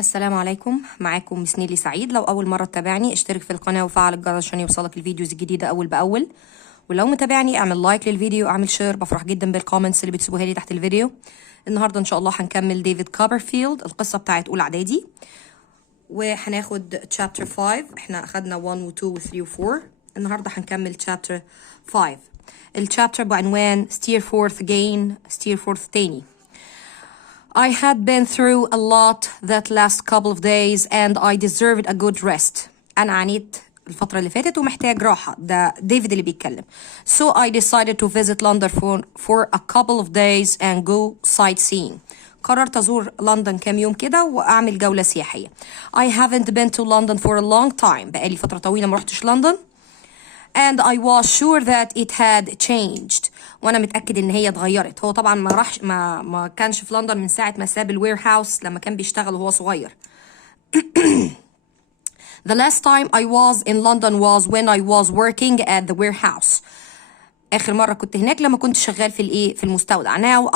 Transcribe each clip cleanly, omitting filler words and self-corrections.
السلام عليكم، معاكم مس نيللى سعيد. لو اول مره تتابعني اشترك في القناه وفعل الجرس عشان يوصلك الفيديوز الجديده اول باول، ولو متابعني اعمل لايك للفيديو واعمل شير. بفرح جدا بالكومنتس اللي بتسيبوها لي تحت الفيديو. النهارده ان شاء الله هنكمل ديفيد كوبرفيلد، القصه بتاعت اولى اعدادي، وهناخد شابتر 5. احنا اخدنا 1 و 2 و 3 و 4. النهارده هنكمل شابتر 5. الشابتر بعنوان steer forth again، steer forth تاني. I had been through a lot that last couple of days and I deserved a good rest. أنا عانيت الفترة اللي فاتت ومحتاج راحة. ده ديفيد اللي بيتكلم. So I decided to visit London for a couple of days and go sightseeing. قررت أزور لندن كام يوم كده وأعمل جولة سياحية. I haven't been to London for a long time. بقالي فترة طويلة ما رحتش لندن. And I was sure that it had changed. وانا متاكد ان هي اتغيرت. هو طبعا ما كانش في لندن من ساعه ما ساب الوير هاوس لما كان بيشتغل وهو صغير. The last time I was in London was when I was working at the warehouse. اخر مره كنت هناك لما كنت شغال في المستودع. Now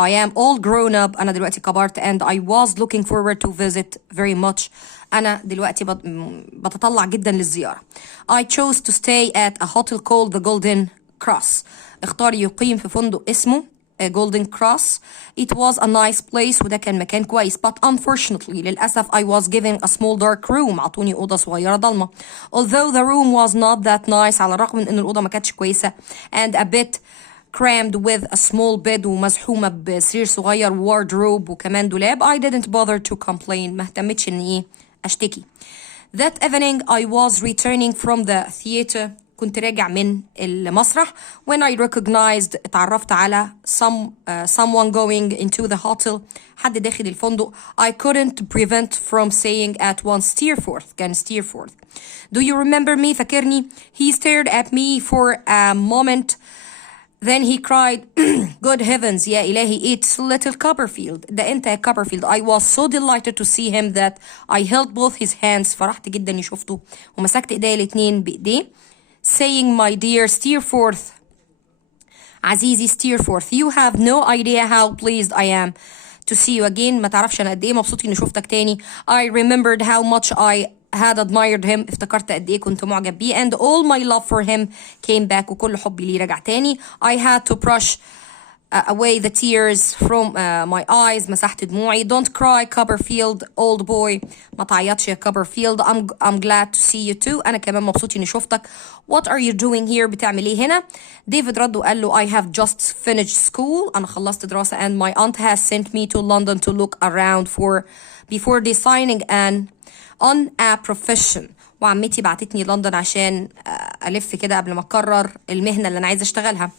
I am all grown up. انا دلوقتي كبرت and I was looking forward to visit very much. انا دلوقتي بتطلع جدا للزياره. I chose to stay at a hotel called the Golden Cross. اختار يقيم في فندق اسمه Golden Cross. It was a nice place وده كان مكان كويس. But unfortunately للأسف I was given a small dark room. عطوني أوضة صغيرة ضلمة. Although the room was not that nice, على الرغم من إن الأوضة ما كانتش كويسة. And a bit crammed with a small bed ومزحومة بسرير صغير wardrobe وكمان دولاب. I didn't bother to complain. ما اهتمتش إني أشتكي. That evening I was returning from the theater. كنت راجع من المسرح when I recognized اتعرفت على someone going into the hotel. حد داخل الفندق. I couldn't prevent from saying at once steer forth. كان steer forth. Do you remember me؟ فاكرني؟ He stared at me for a moment. Then he cried, good heavens, يا إلهي, it's little Copperfield. ده أنت يا Copperfield. I was so delighted to see him that I held both his hands. فرحت جدا إني شفته ومسكت إيديه الاتنين بإيديه. Saying, my dear Steerforth, عزيزي Steerforth, you have no idea how pleased I am to see you again. ما تعرفش أنا قد إيه مبسوط إني شفتك تاني. I remembered how much I had admired him. افتكرت قد إيه كنت معجب بيه. And all my love for him came back. وكل حبي ليه رجع تاني. I had to brush away the tears from my eyes. مسحت دموعي. Don't cry Copperfield, old boy. ما تعيطش يا Copperfield. I'm glad to see you too. أنا كمان مبسوط إني شفتك. What are you doing here؟ بتعمل إيه هنا؟ ديفيد رد وقال له I have just finished school. أنا خلصت دراسة and my aunt has sent me to London to look around before deciding on a profession. وعمتي بعتتني لندن عشان ألف كده قبل ما أقرر المهنة اللي أنا عايزة أشتغلها.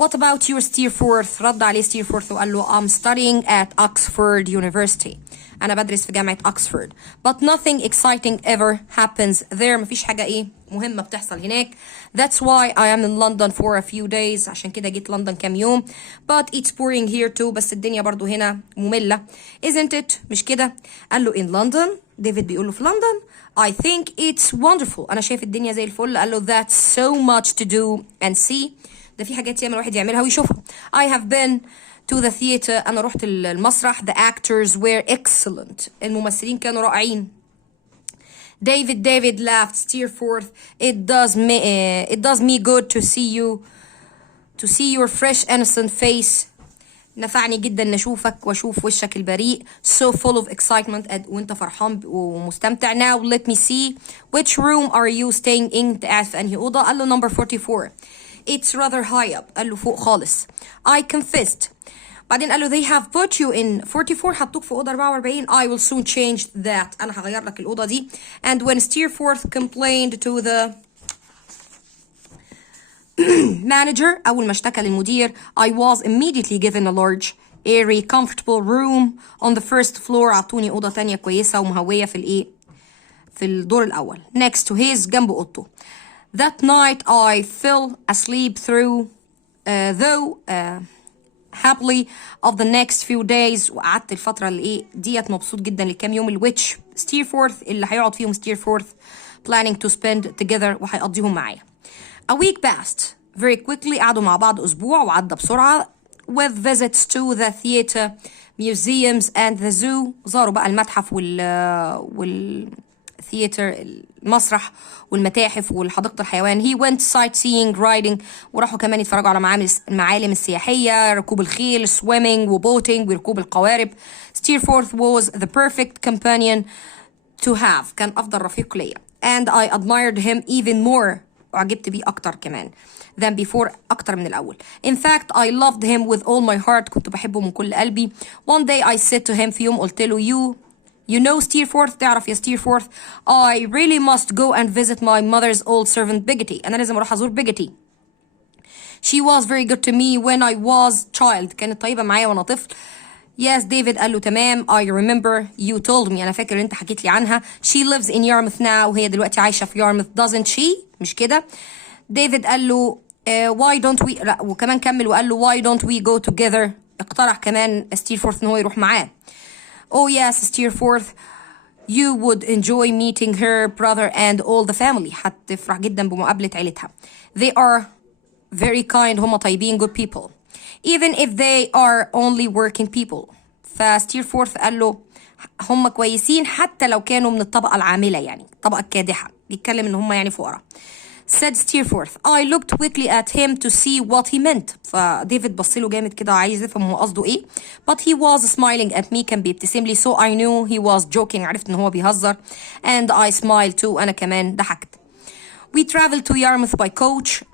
What about your Steerforth؟ رد عليه Steerforth وقال له I'm studying at Oxford University. أنا بدرس في جامعة Oxford. But nothing exciting ever happens there. مفيش حاجة مهمة بتحصل هناك. That's why I am in London for a few days. عشان كده جيت لندن كام يوم. But it's boring here too. بس الدنيا برضو هنا مملة. Isn't it؟ مش كده؟ قال له in London. ديفيد بيقول له في لندن. I think it's wonderful. أنا شايف الدنيا زي الفل. قال له that's so much to do and see. ده في حاجات ياما الواحد يعملها ويشوفها. I have been to the theater. أنا رحت المسرح. The actors were excellent. الممثلين كانوا رائعين. David laughed. Steerforth, it does me good to see your fresh innocent face. نفعني جدا نشوفك واشوف وشك البريء. So full of excitement. وانت فرحان ومستمتع. Now let me see. Which room are you staying in؟ انت قاعد في انهي اوضه؟ قال له number 44. It's rather high up. قال له فوق خالص. I confessed. بعدين قال له they have put you in 44. حطوك في أوضة 44. I will soon change that. أنا هغير لك الأوضة دي. And when Steerforth complained to the manager. أول ما اشتكى للمدير. I was immediately given a large airy comfortable room on the first floor. عطوني أوضة تانية كويسة ومهوية في الدور الأول. Next to his جنب أوضته. That night I fell asleep though happily of the next few days. وقعدت الفترة اللي ديت مبسوط جدا لكام يوم which Steerforth اللي هيقعد فيهم Steerforth planning to spend together وهيقضيهم معايا. A week passed very quickly. قعدوا مع بعض أسبوع وعدى بسرعة. with visits to the theater, museums and the zoo. زاروا بقى المتحف والثياتر، المسرح والمتاحف والحديقة الحيوان. He went sightseeing, riding. وراحوا كمان يتفرجوا على المعالم السياحية، ركوب الخيل، swimming وبوتينج وركوب القوارب. Steerforth was the perfect companion to have. كان أفضل رفيق ليا. And I admired him even more. وعجبت بيه أكتر كمان than before، أكتر من الأول. In fact I loved him with all my heart. كنت بحبه من كل قلبي. One day I said to him، في يوم قلت له You know Steerforth، تعرف يا Steerforth، I really must go and visit my mother's old servant Biggity. أنا لازم أروح أزور Biggity. She was very good to me when I was child. كانت طيبة معايا وأنا طفل. Yes ديفيد قال له تمام. I remember you told me. أنا فاكر أنت حكيت لي عنها. She lives in Yarmouth now. وهي دلوقتي عايشة في Yarmouth doesn't she؟ مش كده؟ ديفيد قال له why don't we، لا وكمان كمل وقال له why don't we go together. اقترح كمان ستيرفورث إن هو يروح معاه. Oh yes Steerforth, you would enjoy meeting her brother and all the family. هتفرح جدا بمقابلة عيلتها. They are very kind. هم طيبين good people. Even if they are only working people. فستيرفورث قال له هم كويسين حتى لو كانوا من الطبقة العاملة، يعني الطبقة الكادحة. بيتكلم ان هم يعني فقراء. Said Steerforth. I looked quickly at him to see what he meant. فديفيد بص له جامد كده عايز يفهم هو قصده ايه. But he was smiling at me. كان بيبتسم لي. So I knew he was joking. عرفت ان هو بيهزر. And I smiled too. أنا كمان ضحكت. We traveled to Yarmouth by coach.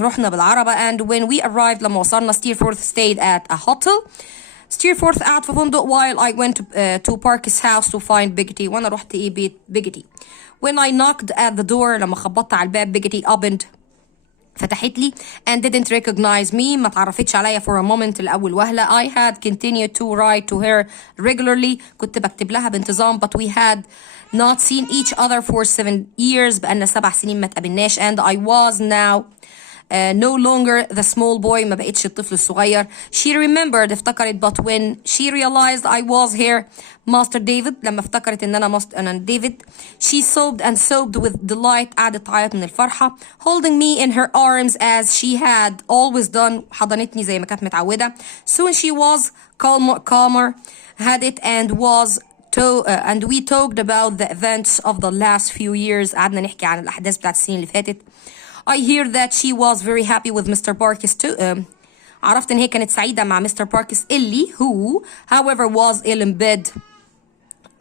رحنا بالعربة. And when we arrived، لما وصلنا Steerforth stayed at a hotel. Steerforth قعد في فندق while I went to Park's house to find Biggity. وأنا رحت بيت Biggity. When I knocked at the door، لما خبطت على الباب Biggity opened، فتحت لي and didn't recognize me. ما تعرفتش عليا for a moment الأول وهلة. I had continued to write to her regularly. كنت بكتب لها بانتظام. But we had not seen each other for 7 years. بقالنا 7 سنين ما تقابلناش. And I was now no longer the small boy. ما بقتش الطفل الصغير. She remembered، افتكرت. But when she realized I was here Master David، لما افتكرت ان انا ديفيد، she sobbed and sobbed with delight. قعدت تعيط من الفرحة. holding me in her arms as she had always done. حضنتني زي ما كانت متعودة. soon she was calmer had it and was and we talked about the events of the last few years. قعدنا نحكي عن الأحداث بتاعت السنين اللي فاتت. I hear that she was very happy with Mr. Parkes too. عرفت ان هي كانت سعيدة مع Mr. Parkes اللي who however was ill in bed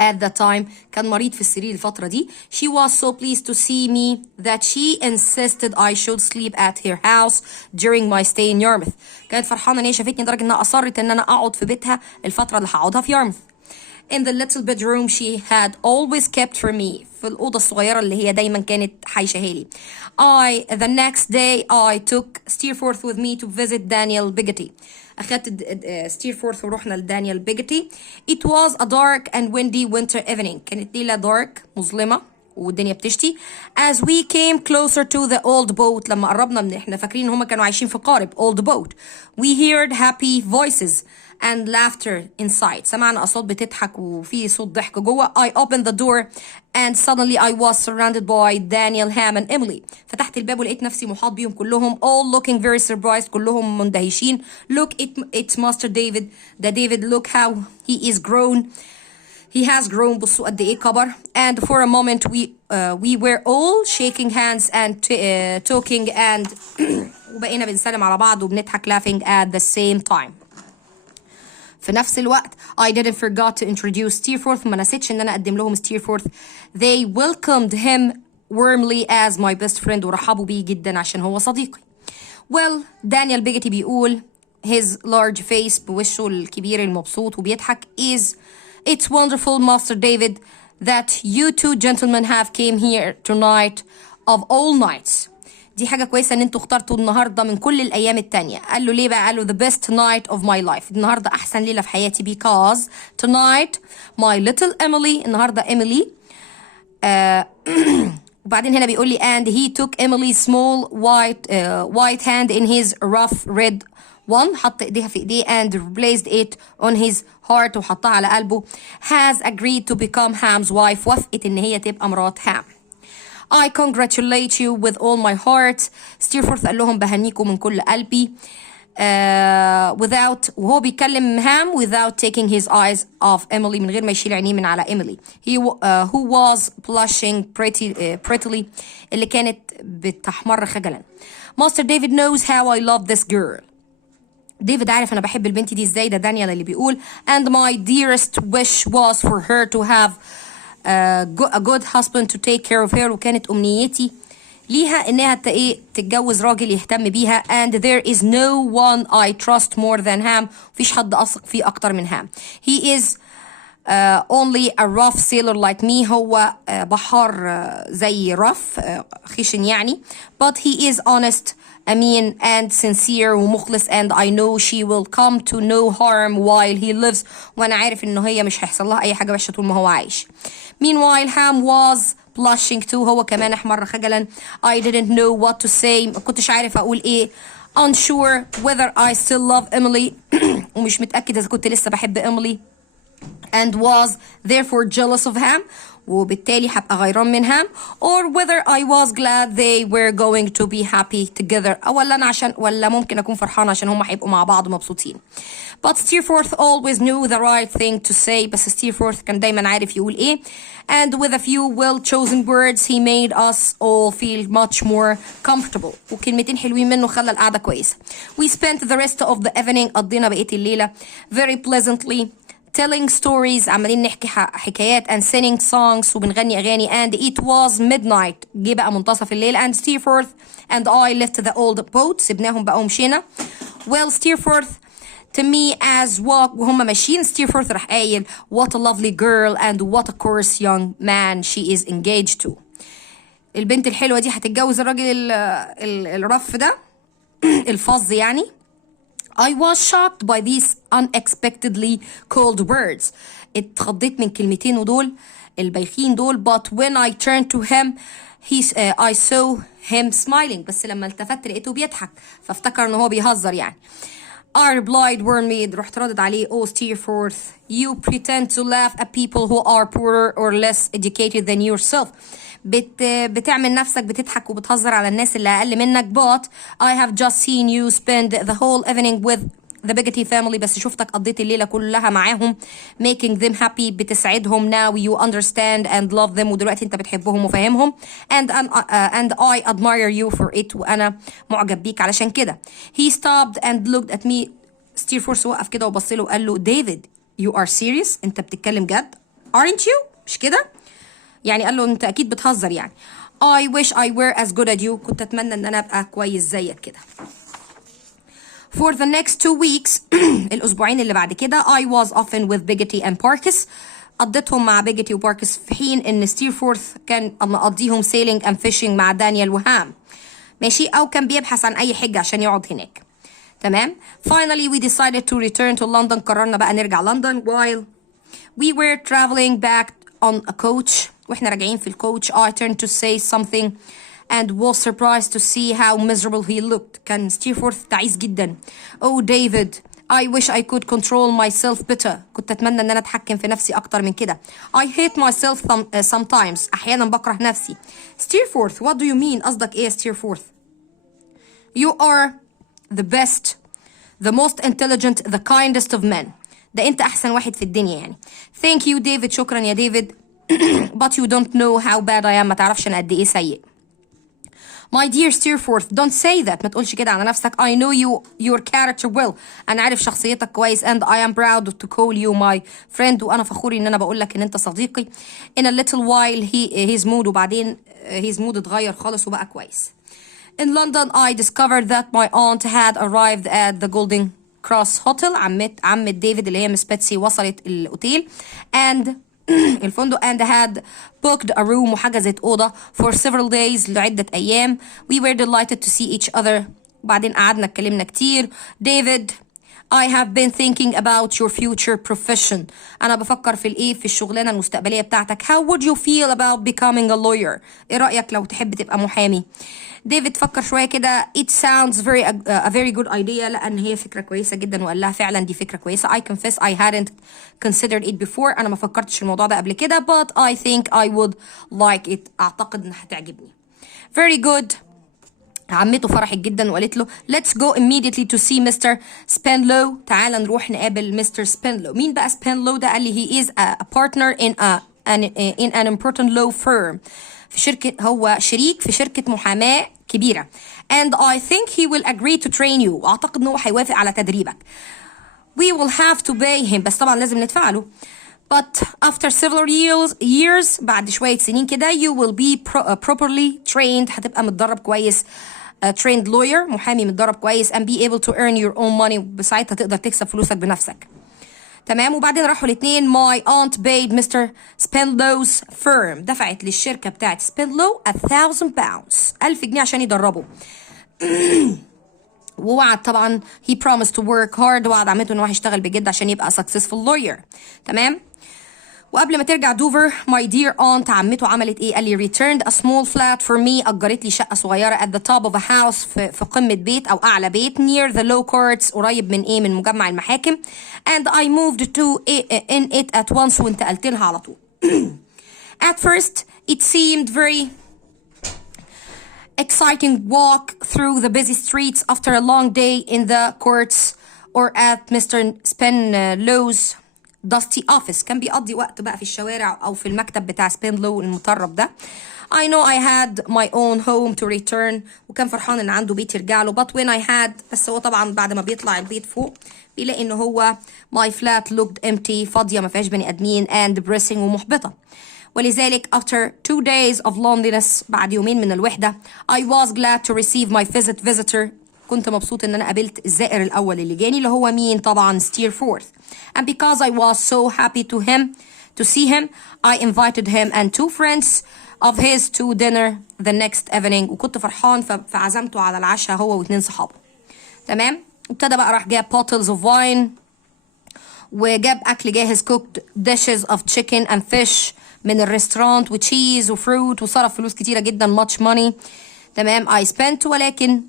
at the time. كان مريض في السرير الفترة دي. She was so pleased to see me that she insisted I should sleep at her house during my stay in Yarmouth. كانت فرحانة ان هي شافتني لدرجة انها أصرت ان انا اقعد في بيتها الفترة اللي هقعدها في Yarmouth. In the little bedroom she had always kept for me. في الأوضة الصغيرة اللي هي دايما كانت حايشاها لي. The next day I took Steerforth with me to visit Daniel Biggity. أخدت Steerforth ورحنا لدانيال Biggity. It was a dark and windy winter evening. كانت ليلة dark مظلمة والدنيا بتشتي. As we came closer to the old boat، لما قربنا من احنا فاكرين ان هما كانوا عايشين في قارب old boat. We heard happy voices and laughter inside. سمعنا أصوات بتضحك وفي صوت ضحك جوه. I opened the door and suddenly I was surrounded by Daniel, Ham and Emily. فتحت الباب ولقيت نفسي محاط بيهم كلهم all looking very surprised. كلهم مندهشين. Look it's Master David. ده David. Look how he is grown. He has grown. بصوا قد ايه كبر. And for a moment we were all shaking hands and talking and وبقينا بنسلم على بعض وبنضحك laughing at the same time. في نفس الوقت I didn't forget to introduce Steerforth. ما نسيتش ان انا اقدم لهم Steerforth. They welcomed him warmly as my best friend. ورحبوا بيه جدا عشان هو صديقي. Well دانيال بيجتي بيقول his large face بوشه الكبير المبسوط وبيضحك it's wonderful Master David that you two gentlemen have came here tonight of all nights. دي حاجة كويسة ان انتوا اخترتوا النهاردة من كل الايام التانية. قال له ليه بقى؟ قال له the best night of my life. النهاردة احسن ليلة في حياتي because tonight my little Emily. النهاردة Emily وبعدين هنا بيقول لي and he took Emily's small white hand in his rough red one. حط ايديها في ايديه and placed it on his heart وحطها على قلبه. has agreed to become Ham's wife. وافقت ان هي تبقى مرات هام. I congratulate you with all my heart. Steerforth قال لهم بهنيكم من كل قلبي. without وهو بيكلم هام without taking his eyes off Emily من غير ما يشيل عينيه من على Emily. Who was blushing prettily اللي كانت بتحمر خجلا. Master David knows how I love this girl. ديفيد عارف انا بحب البنت دي ازاي. ده دانيال اللي بيقول and my dearest wish was for her to have a good husband to take care of her. وكانت امنيتي ليها انها تتجوز راجل يهتم بيها. and there is no one I trust more than Ham. مفيش حد اثق فيه اكتر من هام. he is only a rough sailor like me. هو بحار زي rough خشن يعني. but he is honest أمين and sincere ومخلص and I know she will come to no harm while he lives. وأنا عارف إنه هي مش هيحصل لها أي حاجة وحشة طول ما هو عايش. meanwhile Ham was blushing too. هو كمان أحمر خجلا. I didn't know what to say. ما كنتش عارف أقول إيه. unsure whether I still love Emily. ومش متأكد إذا كنت لسه بحب Emily. and was therefore jealous of Ham. وبالتالي هبقى غيران من هام. or whether I was glad they were going to be happy together. ولا ممكن أكون فرحانة عشان هم هيبقوا مع بعض مبسوطين. but Steerforth always knew the right thing to say. بس Steerforth كان دايما عارف يقول إيه. and with a few well chosen words he made us all feel much more comfortable. وكلمتين حلوين منه خلى القعدة كويسة. we spent the rest of the evening قضينا بقية الليلة very pleasantly telling stories. عمالين نحكي حكايات and singing songs وبنغني أغاني. and it was midnight. جه بقى منتصف الليل. and Steerforth and I left the old boat. سبناهم بقى ومشينا. well Steerforth to me as walk. وهم ماشيين Steerforth راح قايل what a lovely girl and what a coarse young man she is engaged to. البنت الحلوة دي هتتجوز الراجل الرف ده الفظ يعني. I was shocked by these unexpectedly cold words. اتخضيت من كلمتين ودول البايخين دول. but when I turned to him I saw him smiling. بس لما التفت لقيته بيضحك فافتكر ان هو بيهزر يعني. I replied warmly. رحت ردد عليه oh Steerforth you pretend to laugh at people who are poorer or less educated than yourself. بتعمل نفسك بتضحك وبتهزر على الناس اللي أقل منك. but I have just seen you spend the whole evening with the Biggity family. بس شفتك قضيت الليلة كلها معاهم making them happy. بتسعدهم. now you understand and love them. ودلوقتي انت بتحبهم وفاهمهم. and I admire you for it. وأنا معجب بيك علشان كده. he stopped and looked at me. Steerforth وقف كده وبص له وقال له ديفيد you are serious. انت بتتكلم جد aren't you. مش كده يعني قال له انت اكيد بتهزر يعني. I wish I were as good as you. كنت اتمنى ان انا ابقى كويس زيك كده. For the next 2 weeks الاسبوعين اللي بعد كده I was often with Biggity and Parkes. قضيتهم مع Biggity وباركس في حين ان ستيرفورث كان مقضيهم sailing and fishing مع دانيال وهام ماشي او كان بيبحث عن اي حاجة عشان يقعد هناك. تمام. Finally we decided to return to London. قررنا بقى نرجع لندن. while we were traveling back on a coach. واحنا راجعين في الكوتش I turned to say something and was surprised to see how miserable he looked. كان ستيرفورث تعيس جدا. oh David I wish I could control myself better. كنت اتمنى ان انا اتحكم في نفسي اكتر من كده. I hate myself sometimes. احيانا بكره نفسي. Steerforth what do you mean. قصدك ايه Steerforth. you are the best the most intelligent the kindest of men. ده انت احسن واحد في الدنيا يعني. thank you David. شكرا يا ديفيد. but you don't know how bad I am. ما تعرفش انا قد ايه سيء. my dear Steerforth don't say that. ما تقولش كده على نفسك. I know your character well. انا عارف شخصيتك كويس and I am proud to call you my friend. وانا فخور ان انا بقول لك ان انت صديقي. in a little while his mood. وبعدين his mood اتغير خالص وبقى كويس. in London I discovered that my aunt had arrived at the Golden Cross Hotel. عمة ديفيد اللي هي مس بيتسي وصلت الاوتيل and الفندق and had booked a room وحجزت أوضة for several days لعدة أيام. we were delighted to see each other. وبعدين قعدنا اتكلمنا كتير. David I have been thinking about your future profession. أنا بفكر في الشغلانة المستقبلية بتاعتك. how would you feel about becoming a lawyer. إيه رأيك لو تحب تبقى محامي. ديفيد فكر شوية كده. it sounds a very good idea. لأن هي فكرة كويسة جدا وقال لها فعلا دي فكرة كويسة. I confess I hadn't considered it before. أنا ما فكرتش في الموضوع ده قبل كده. but I think I would like it. أعتقد إنها هتعجبني. very good. عمته فرحت جدا وقالت له let's go immediately to see Mr. Spenlow. تعال نروح نقابل Mr. Spenlow. مين بقى Spenlow ده؟ قال لي he is a partner in an important law firm. في شركة، هو شريك في شركة محاماة كبيرة. and I think he will agree to train you. وأعتقد إنه هيوافق على تدريبك. we will have to pay him. بس طبعا لازم ندفع له. but after several years بعد شوية سنين كده you will be properly trained. هتبقى متدرب كويس. trained lawyer، محامي متدرب كويس and be able to earn your own money. بساعتها تقدر تكسب فلوسك بنفسك. تمام. وبعدين راحوا الاثنين my aunt paid Mr. Spenlow's firm. دفعت للشركة بتاعت Spenlow 1,000 pounds 1000 جنيه عشان يدربوا. ووعد طبعا he promised to work hard. وعد عمته انه هيشتغل بجد عشان يبقى successful lawyer. تمام. وقبل ما ترجع دوفر my dear aunt عمته عملت ايه؟ قال لي returned a small flat for me. أجرت لي شقة صغيرة at the top of a house في قمة بيت أو أعلى بيت near the law courts قريب من ايه؟ من مجمع المحاكم. and I moved to in it at once. وانتقلت لها على طول. at first it seemed very exciting walk through the busy streets after a long day in the courts or at Mr. Spenlow's dusty office. كان بيقضي وقت بقى في الشوارع أو في المكتب بتاع سبينلو المطرب ده. I know I had my own home to return. وكان فرحان إن عنده بيت يرجع له. but when I had، بس هو طبعا بعد ما بيطلع البيت فوق بيلاقي إنه هو my flat looked empty، فاضية ما فيهاش بني آدمين and depressing ومحبطة. ولذلك after 2 days of loneliness، بعد يومين من الوحدة I was glad to receive my visitor. كنت مبسوط ان انا قابلت الزائر الاول اللي جاني اللي هو مين؟ طبعا ستيرفورث. and because I was so happy to see him I invited him and 2 friends of his to dinner the next evening. وكنت فرحان فعزمته على العشاء هو و2 صحابه. تمام. ابتدى بقى راح جاب bottles of wine وجاب اكل جاهز cooked dishes of chicken and fish من الريستورانت وتشيز وفروت وصرف فلوس كتيرة جدا much money. تمام. I spent. ولكن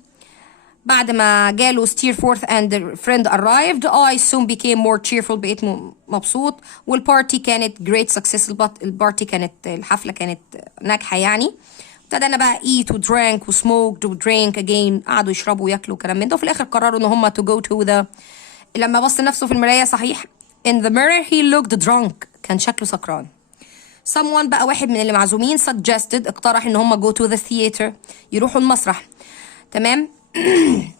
بعد ما جاله ستيرفورث and the friend arrived I soon became more cheerful. بقيت مبسوط. والبارتي كانت great success. البارتي كانت، الحفلة كانت ناجحة يعني. ابتدينا بقى eat و drank و smoked و drink again. قعدوا يشربوا وياكلوا كلام من ده. وفي الآخر قرروا إن هما to go to the. لما بص نفسه في المراية صحيح in the mirror he looked drunk. كان شكله سكران. someone بقى واحد من اللي معزومين suggested، اقترح إن هما go to the theater، يروحوا المسرح. تمام.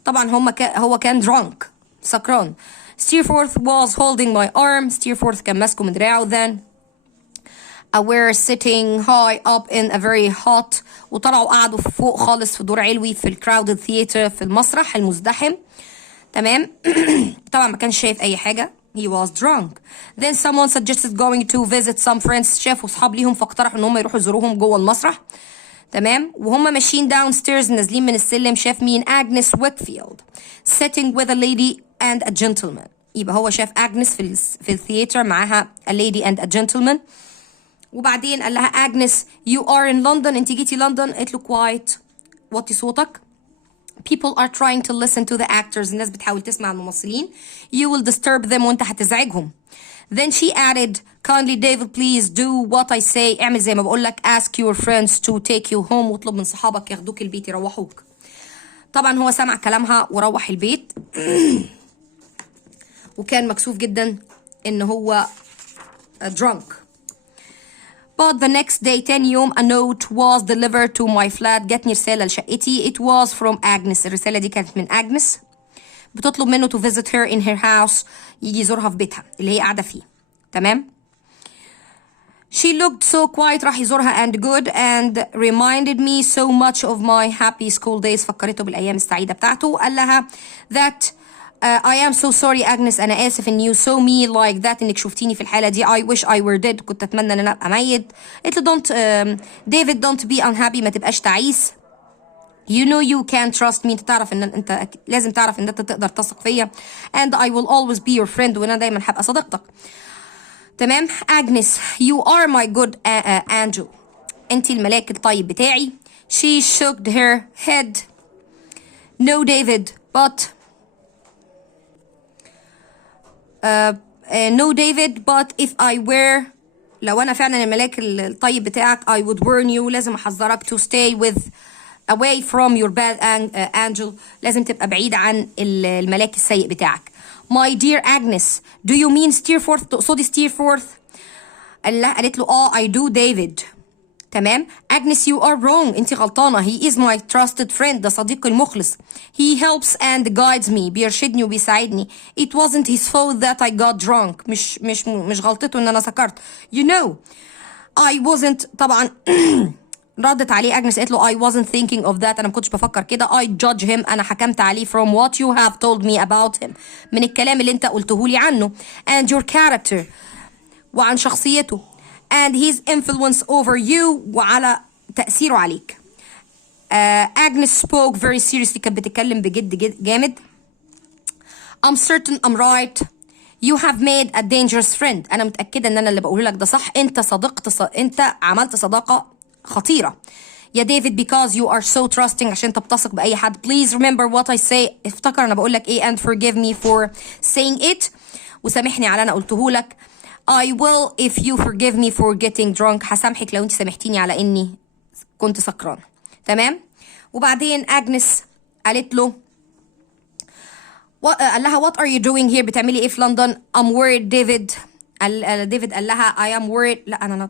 طبعا هو كان drunk، سكران. Steerforth was holding my arm. Steerforth كان ماسكه من دراعه. then were sitting high up in a very hot. وطلعوا قعدوا فوق خالص في دور علوي في crowded theater، في المسرح المزدحم. تمام. طبعا ما كانش شايف أي حاجة. he was drunk. then someone suggested going to visit some friends. شافوا صحاب ليهم فاقترحوا ان هم يروحوا يزوروهم جوه المسرح. تمام. وهم ماشيين downstairs نازلين من السلم شاف مين؟ Agnes Wakefield sitting with a lady and a gentleman. يبقى هو شاف Agnes في الثياتر معاها a lady and a gentleman. وبعدين قال لها Agnes you are in London. انت جيتي لندن؟ قالت له quiet، وطي صوتك. people are trying to listen to the actors. الناس بتحاول تسمع الممثلين. you will disturb them. وانت هتزعجهم. then she added kindly David please do what I say. اعمل زي ما بقول لك. ask your friends to take you home. واطلب من صحابك ياخدوك البيت يروحوك. طبعا هو سمع كلامها وروح البيت. وكان مكسوف جدا ان هو drunk. but the next day تاني يوم a note was delivered to my flat. جاتني رسالة لشقتي. it was from Agnes. الرسالة دي كانت من Agnes بتطلب منه to visit her in her house. يجي يزورها في بيتها اللي هي قاعدة فيه. تمام. she looked so quiet. راح يزورها and good and reminded me so much of my happy school days. فكرته بالأيام السعيدة بتاعته. قال لها that I am so sorry Agnes. أنا آسف إن you saw me like that. إنك شفتيني في الحالة دي. I wish I were dead. كنت أتمنى إن أنا أبقى ميت. قلت له don't David don't be unhappy. ما تبقاش تعيس. You know you can trust me. انت تعرف ان انت لازم تعرف ان انت تقدر تثق فيا. and I will always be your friend. وانا دايما هبقى صديقتك. تمام. Agnes you are my good angel. انت الملاك الطيب بتاعي. she shook her head. no David but no David but if I were. لو انا فعلا الملاك الطيب بتاعك I would warn you. لازم احذرك to stay with away from your bad angel. لازم تبقى بعيد عن الملاك السيء بتاعك. My dear Agnes, do you mean Steerforth؟ تقصدي Steerforth؟ قالت له I do David. تمام. Agnes you are wrong، انت غلطانة. He is my trusted friend، ده صديقي المخلص. He helps and guides me، بيرشدني وبيساعدني. It wasn't his fault that I got drunk، مش غلطته ان انا سكرت. You know I wasn't. طبعا ردت عليه اجنس قالت له I wasn't thinking of that، انا ما كنتش بفكر كده. I judge him، انا حكمت عليه from what you have told me about him، من الكلام اللي انت قلته لي عنه. And your character، وعن شخصيته. And his influence over you، وعلى تأثيره عليك. Agnes spoke very seriously، كانت بتتكلم بجد جامد. I'm certain I'm right. You have made a dangerous friend، أنا متأكدة إن أنا اللي بقوله لك ده صح. أنت أنت عملت صداقة خطيرة يا ديفيد because you are so trusting، عشان أنت بتثق بأي حد. Please remember what I say، افتكر أنا بقول لك إيه. And forgive me for saying it، وسامحني على أنا قلته لك. I will if you forgive me for getting drunk، هسامحك لو انت سامحتيني على اني كنت سكران. تمام. وبعدين اجنس قالت له قال لها what are you doing here، بتعملي ايه في لندن؟ I'm worried David. ديفيد قال لها I am worried. لا انا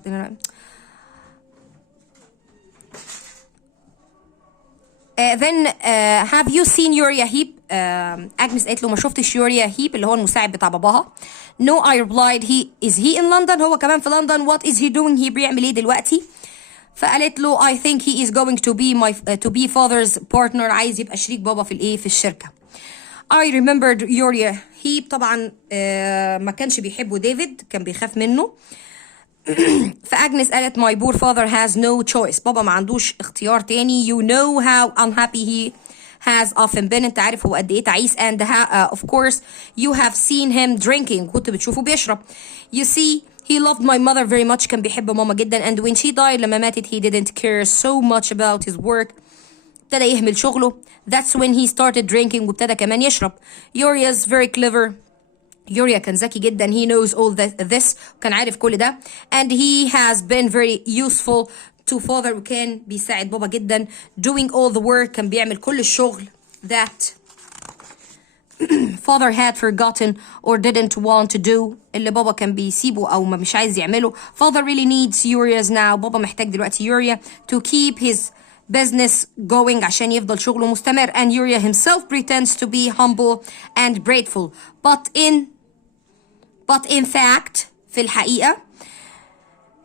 then have you seen Uriah Heep؟ اجنس قالت له ما شفتش يوريا هيب اللي هو المساعد بتاع باباها. No I replied he in London، هو كمان في لندن. What is he doing؟ he بيعمل ايه دلوقتي؟ فقالت له I think he is going to be father's partner، عايز يبقى شريك بابا في الايه في الشركة. I remembered Uriah Heep، طبعا ما كانش بيحبه ديفيد، كان بيخاف منه. فأجنس قالت my poor father has no choice، بابا ما عندوش اختيار تاني. You know how unhappy he has often been، انت عارف هو قد ايه تعيس. and of course you have seen him drinking، كنت بتشوفه بيشرب. You see he loved my mother very much، كان بيحب ماما جدا. and when she died، لما ماتت he didn't care so much about his work، ابتدى يهمل شغله. that's when he started drinking، وابتدى كمان يشرب. Uriah's very clever، يوريا كان ذكي جدا. he knows all this، كان عارف كل ده. and he has been very useful to father، وكان بيساعد بابا جدا. doing all the work، كان بيعمل كل الشغل that father had forgotten or didn't want to do، اللي بابا كان بيسيبه او ما مش عايز يعمله. father really needs Uriah's now، بابا محتاج دلوقتي يوريا to keep his business going، عشان يفضل شغله مستمر. and Uriah himself pretends to be humble and grateful but in fact في الحقيقة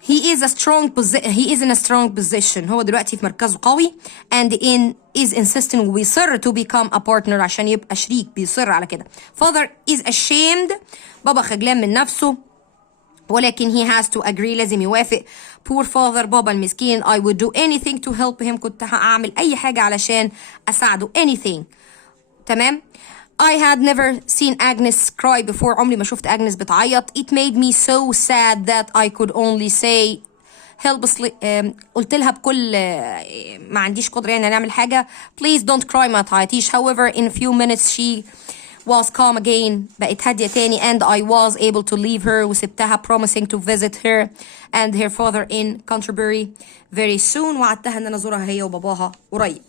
he is in a strong position، هو دلوقتي في مركزه قوي. and is insisting، وبيصر to become a partner، عشان يبقى شريك، بيصر على كده. father is ashamed، بابا خجلان من نفسه، ولكن he has to agree، لازم يوافق. poor father، بابا المسكين. I would do anything to help him، كنت هعمل أي حاجة علشان أساعده. anything. تمام. I had never seen Agnes cry before، عمري ما شفت Agnes بتعيط. It made me so sad that I could only say helplessly، قلت لها بكل ما عنديش قدرة يعني نعمل حاجة. please don't cry، ما تعيطيش. however in a few minutes she was calm again، بقت هادية تاني. and I was able to leave her، وسبتها promising to visit her and her father in Canterbury very soon، وعدتها ان انا ازورها هي وباباها قريب.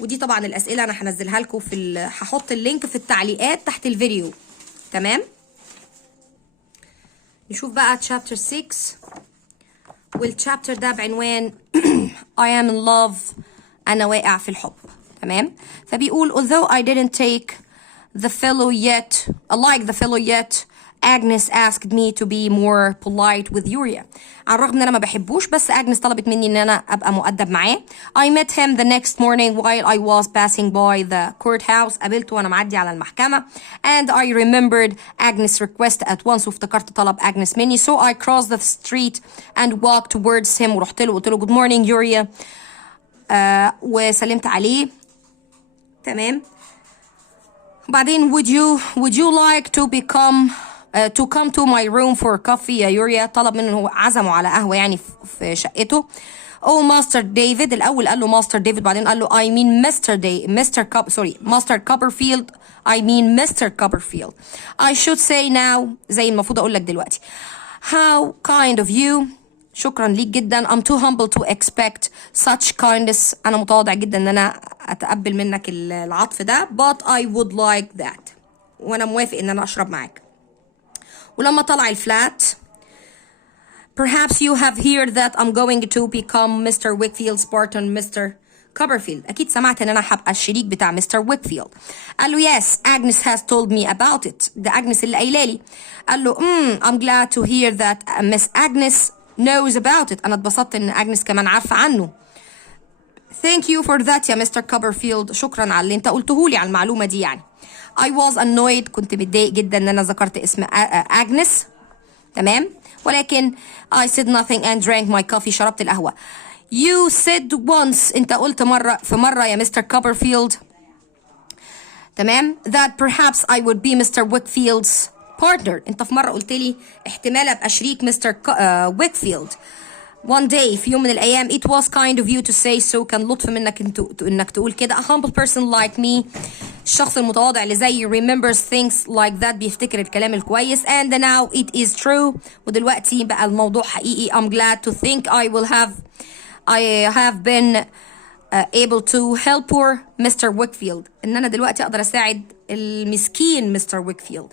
ودي طبعا الاسئله انا هنزلها لكم هحط اللينك في التعليقات تحت الفيديو. تمام. نشوف بقى chapter 6، والchapter ده بعنوان I am in love، انا واقع في الحب. تمام. فبيقول although I didn't take the fellow yet Agnes asked me to be more polite with Uriah. على الرغم ان انا ما بحبوش، بس Agnes طلبت مني ان انا ابقى مؤدب معاه. I met him the next morning while I was passing by the courthouse، قابلته وانا معدي على المحكمة. and I remembered Agnes' request at once، وافتكرت طلب Agnes مني. so I crossed the street and walked towards him، ورحت له وقلت له good morning Uriah، وسلمت عليه. تمام. بعدين would you like to come to my room for coffee يا يوريا، طلب منه، هو عزمه على قهوة يعني في شقته. oh Master David، الأول قال له Master David، بعدين قال له I mean Master Copperfield، I mean Mr Copperfield. I should say now، زي المفروض أقول لك دلوقتي. how kind of you، شكرا ليك جدا. I'm too humble to expect such kindness. أنا متواضع جدا إن أنا أتقبل منك العطف ده. But I would like that. وأنا موافق إن أنا أشرب معاك. ولما طلع الفلات perhaps you have heard that I'm going to become Mr Wakefield's partner Mr كوبرفيلد. أكيد سمعت إن أنا هبقى الشريك بتاع مستر ويكفيلد. قال له yes Agnes has told me about it. ده Agnes اللي قايله لي. قال له I'm glad to hear that Miss Agnes knows about it. أنا اتبسطت إن أجنس كمان عارفة عنه. Thank you for that يا مستر كوبرفيلد. شكرا على اللي أنت قلته لي على المعلومة دي يعني. I was annoyed. كنت متضايق جدا إن أنا ذكرت اسم أجنس. تمام. ولكن I said nothing and drank my coffee. شربت القهوة. You said once. أنت قلت في مرة يا مستر كوبرفيلد. تمام. That perhaps I would be Mr Wakefield's partner. انت في مرة قلت لي احتمال ابقى شريك مستر ويكفيلد. One day في يوم من الايام it was kind of you to say so. كان لطف منك انك تقول كده. A humble person like me. الشخص المتواضع اللي زي remembers things like that. بيفتكر الكلام الكويس. And now it is true. ودلوقتي بقى الموضوع حقيقي. I'm glad to think I have been able to help poor Mr Wakefield. ان انا دلوقتي اقدر اساعد المسكين مستر ويكفيلد.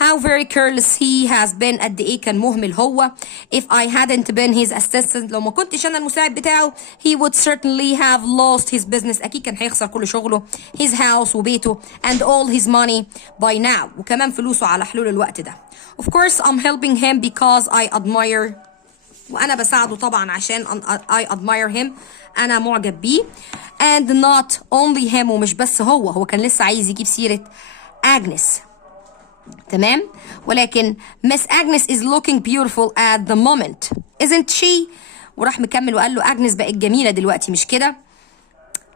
How very careless he has been. قد ايه كان مهمل هو. If I hadn't been his assistant. لو ما كنتش انا المساعد بتاعه he would certainly have lost his business. اكيد كان هيخسر كل شغله. His house وبيته and all his money by now. وكمان فلوسه على حلول الوقت ده. Of course I'm helping him because I admire. وانا بساعده طبعا عشان I admire him. انا معجب بيه. And not only him. ومش بس هو كان لسه عايز يجيب سيرة أجنس. تمام. ولكن Miss Agnes is looking beautiful at the moment isn't she. وراح مكمل وقال له أجنس بقت جميلة دلوقتي مش كده.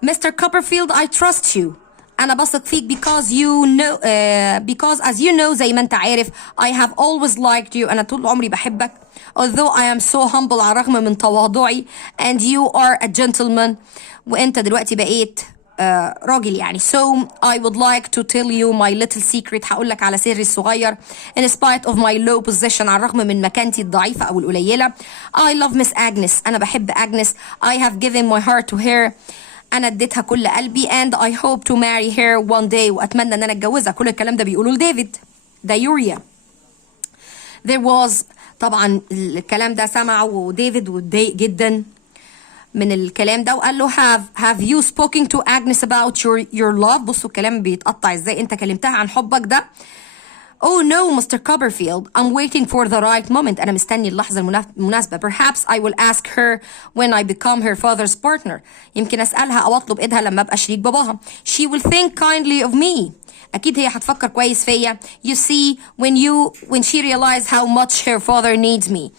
Mr Copperfield I trust you. أنا بثق فيك because you know because as you know زي ما أنت عارف I have always liked you. أنا طول عمري بحبك. although I am so humble على الرغم من تواضعي. and you are a gentleman. وأنت دلوقتي بقيت راجل يعني. so I would like to tell you my little secret. هقول لك على سري الصغير. in spite of my low position. على الرغم من مكانتي الضعيفة أو القليلة. I love Miss Agnes. أنا بحب أجنس. I have given my heart to her. أنا اديتها كل قلبي. and I hope to marry her one day. وأتمنى أن أنا أتجوزها. كل الكلام ده بيقوله لديفيد. ده يوريا. there was طبعا الكلام ده سمعه وديفيد واتضايق جدا من الكلام ده وقال له have you spoken to Agnes about your love. بصوا الكلام بيتقطع ازاي. انت كلمتها عن حبك ده. oh no Mr Copperfield I'm waiting for the right moment. انا مستني اللحظة المناسبة. perhaps I will ask her when I become her father's partner. يمكن اسألها او اطلب ايدها لما ابقى شريك باباها. she will think kindly of me. اكيد هي هتفكر كويس فيا. you see when she realized how much her father needs me.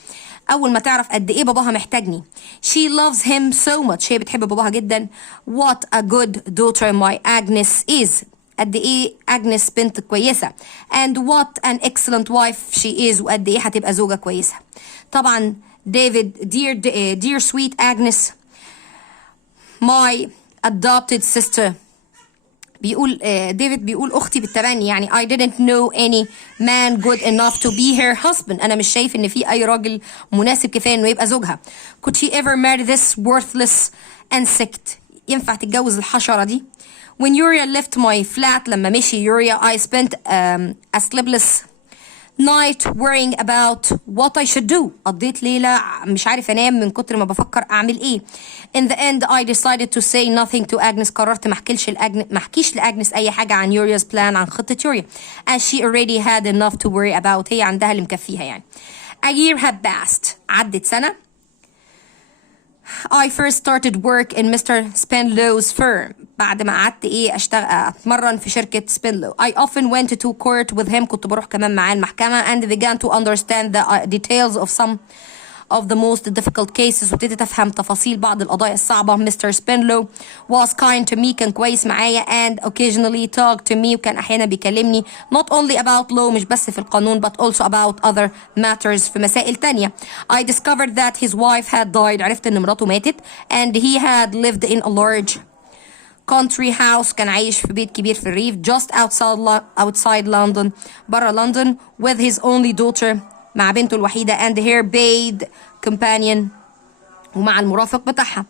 أول ما تعرف قد إيه باباها محتاجني. she loves him so much. هي بتحب باباها جدا. what a good daughter my Agnes is. قد إيه أجنس بنت كويسة. and what an excellent wife she is. وقد إيه هتبقى زوجة كويسة. طبعا ديفيد dear sweet Agnes my adopted sister. بيقول ديفيد بيقول أختي بالتبني يعني. I didn't know any man good enough to be her husband. أنا مش شايف إن في أي راجل مناسب كفاية إنه يبقى زوجها. could she ever marry this worthless insect. ينفع تتجوز الحشرة دي. when Uriah left my flat. لما مشي Uriah I spent a sleepless night worrying about what I should do. قضيت ليلة مش عارف أنام من كتر ما بفكر أعمل إيه. in the end I decided to say nothing to Agnes. قررت ما أحكيش لأجنس أي حاجة عن Uriah's plan. عن خطة يوريا as she already had enough to worry about. هي عندها اللي مكفيها يعني. a year had passed. عدت سنة. I first started work in Mr Spenlow's firm. بعد ما قعدت أتمرن في شركة سبينلو. I often went to court with him. كنت بروح كمان معاه المحكمة. and began to understand the details of some of the most difficult cases. وابتديت أفهم تفاصيل بعض القضايا الصعبة. Mr Spenlow was kind to me. كان كويس معايا. and occasionally talked to me. وكان أحيانا بيكلمني not only about law. مش بس في القانون but also about other matters. في مسائل تانية. I discovered that his wife had died. عرفت إن مراته ماتت. and he had lived in a large country house. كان عايش في بيت كبير في الريف just outside London. برا لندن with his only daughter. مع بنته الوحيدة. and her paid companion ومع المرافق بتاعها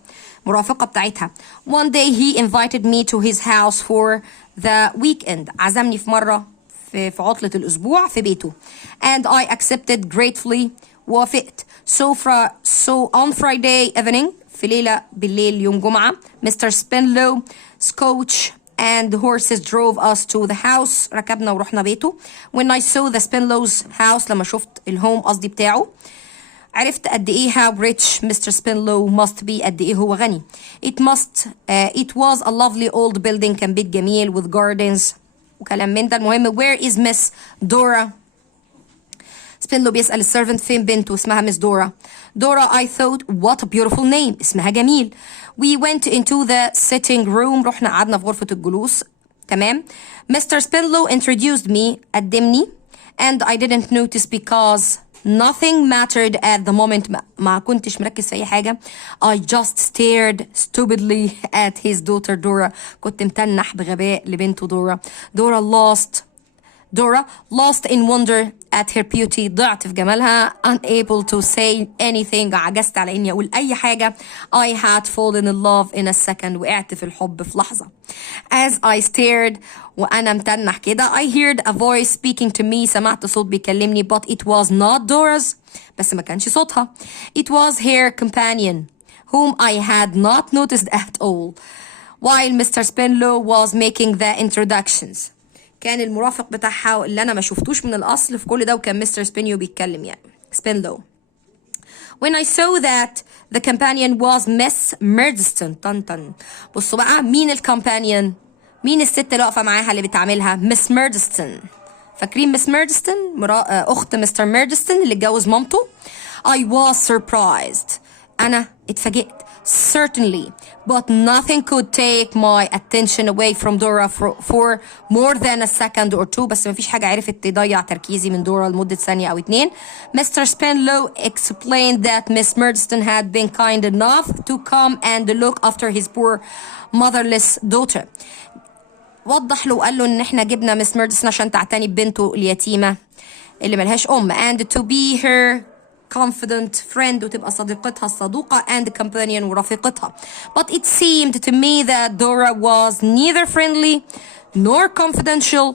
مرافقة بتاعتها. One day he invited me to his house for the weekend. عزمني في مرة في عطلة الأسبوع في بيته. And I accepted gratefully. وافقت. So on Friday evening في ليلة بالليل يوم جمعة Mr. Spinlow, Scotch and horses drove us to the house. ركبنا ورحنا بيته. When I saw the Spinlow's house لما شفت الهوم قصدي بتاعه عرفت قد ايه how rich Mr. Spinlow must be قد ايه هو غني. It was a lovely old building كان بيت جميل with gardens وكلام من ده. المهم where is Miss Dora. Spinlow بيسأل السيرفنت فين بنته اسمها Miss Dora. Dora I thought what a beautiful name اسمها جميل. We went into the sitting room رحنا قعدنا في غرفة الجلوس تمام. Mr. Spinlow introduced me قدمني and I didn't notice because nothing mattered at the moment. ما كنتش مركز في أي حاجة. I just stared stupidly at his daughter Dora. كنت متنح بغباء لبنته دورا. Dora lost in wonder at her beauty. ضعت في جمالها. Unable to say anything. عجزت على إني أقول أي حاجة. I had fallen in love in a second. وقعت في الحب في لحظة. As I stared وأنا متنح كده I heard a voice speaking to me. سمعت صوت بيكلمني but it was not Dora's. بس ما كانش صوتها. It was her companion whom I had not noticed at all while Mr. Spinlow was making the introductions. كان المرافق بتاعها اللي أنا ما شفتوش من الأصل في كل ده وكان مستر سبينيو بيتكلم يعني Spinlow. When I saw that the companion was Miss Murdstone. طن بصوا بقى مين الكومبانيون مين الست اللي واقفة معاها اللي بتعملها Miss Murdstone. فاكرين مس ميردستون أخت مستر ميردستون اللي اتجوز مامته. I was surprised. أنا اتفاجئت. Certainly, but nothing could take my attention away from Dora for more than a second or two. بس ما فيش حاجة عرفت تضيع تركيزي من دورا لمدة ثانية أو اتنين. Mr. Spinlow explained that Miss Murdstone had been kind enough to come and look after his poor motherless daughter. وضح له وقال له إن إحنا جبنا مس ميردستون عشان تعتني ببنته اليتيمة اللي ملهاش أم and to be her confident friend وتبقى صديقتها الصدوقة and companion ورفيقتها. But it seemed to me that Dora was neither friendly nor confidential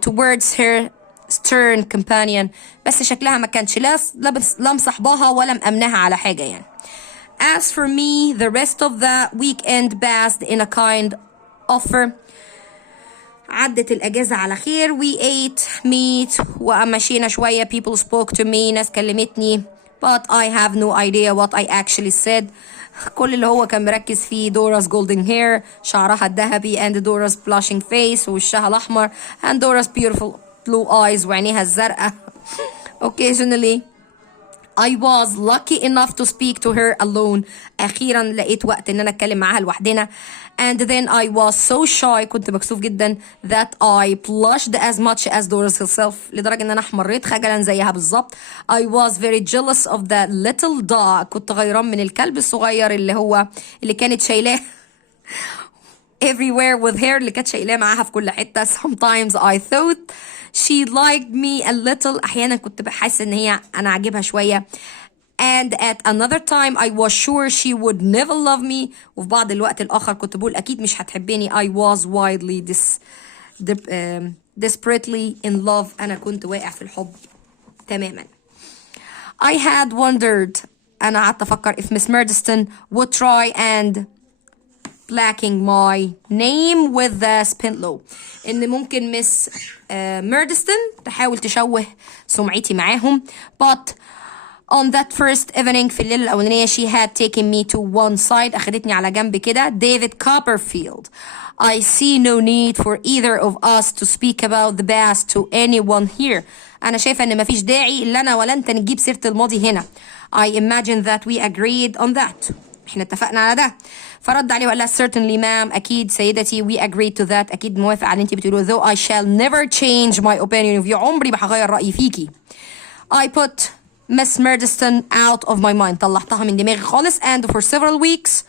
towards her stern companion. بس شكلها ما كانش لا مصاحباها ولا مأمنها على حاجة يعني. As for me, the rest of the weekend passed in a kind offer. عدت الأجازة على خير. We ate meat ومشينا شوية. People spoke to me. ناس كلمتني. But I have no idea what I actually said. كل اللي هو كان مركز فيه Dora's golden hair شعرها الذهبي and Dora's blushing face ووشها الأحمر and Dora's beautiful blue eyes وعينيها الزرقاء. Occasionally I was lucky enough to speak to her alone. أخيرا لقيت وقت إن أنا أتكلم معاها لوحدنا. And then I was so shy. كنت مكسوف جدا that I blushed as much as Dora herself. لدرجة إن أنا احمريت خجلا زيها بالظبط. I was very jealous of the little dog. كنت غيران من الكلب الصغير اللي كانت شايلاه everywhere with her. اللي كانت شايلاه معاها في كل حتة. Sometimes I thought she liked me a little. أحيانا كنت بحس إن أنا عاجبها شوية. And at another time I was sure she would never love me. وفي بعض الوقت الآخر كنت بقول أكيد مش هتحبني. I was wildly desperately in love. أنا كنت واقع في الحب تماما. I had wondered. أنا قعدت أفكر if Miss Murdstone would try and blacking my name with the Spinlow. إن ممكن مس Murdstone تحاول تشوه سمعتي معاهم. But on that first evening في الليلة الأولانية she had taken me to one side. أخدتني على جنب كده. David Copperfield. I see no need for either of us to speak about the past to anyone here. أنا شايفة إن مفيش داعي إلا أنا ولا أنت نجيب سيرة الماضي هنا. I imagine that we agreed on that. إحنا اتفقنا على ده. فرد عليه وقال لها certainly ma'am. أكيد سيدتي we agreed to that. أكيد موافق على اللي أنت بتقولوه. Though I shall never change my opinion of you. عمري ما هغير رأيي فيكي. I put Miss Murdstone out of my mind. طلعتها من دماغي خالص. And for several weeks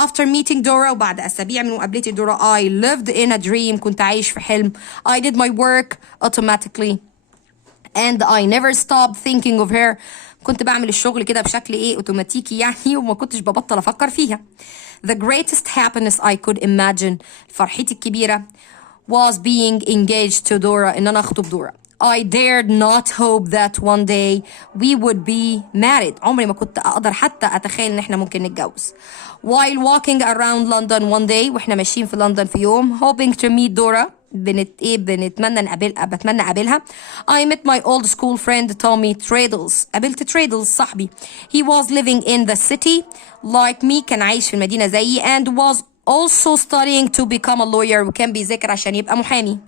after meeting Dora وبعد أسابيع من مقابلتي دورا I lived in a dream. كنت عايش في حلم. I did my work automatically and I never stopped thinking of her. كنت بعمل الشغل كده بشكل اوتوماتيكي يعني، وما كنتش ببطل افكر فيها. The greatest happiness I could imagine. فرحتي الكبيرة was being engaged to Dora. ان انا اخطب دورا. I dared not hope that one day we would be married. عمري ما كنت اقدر حتى اتخيل ان احنا ممكن نتجوز. While walking around London one day, واحنا ماشيين في لندن في يوم, hoping to meet Dora, بتمنى اقابلها. I met my old school friend Tommy Traddles. قابلت Traddles صاحبي. He was living in the city like me. كان عايش في المدينة زيي, and was also studying to become a lawyer. وكان بيذاكر عشان يبقى محامي.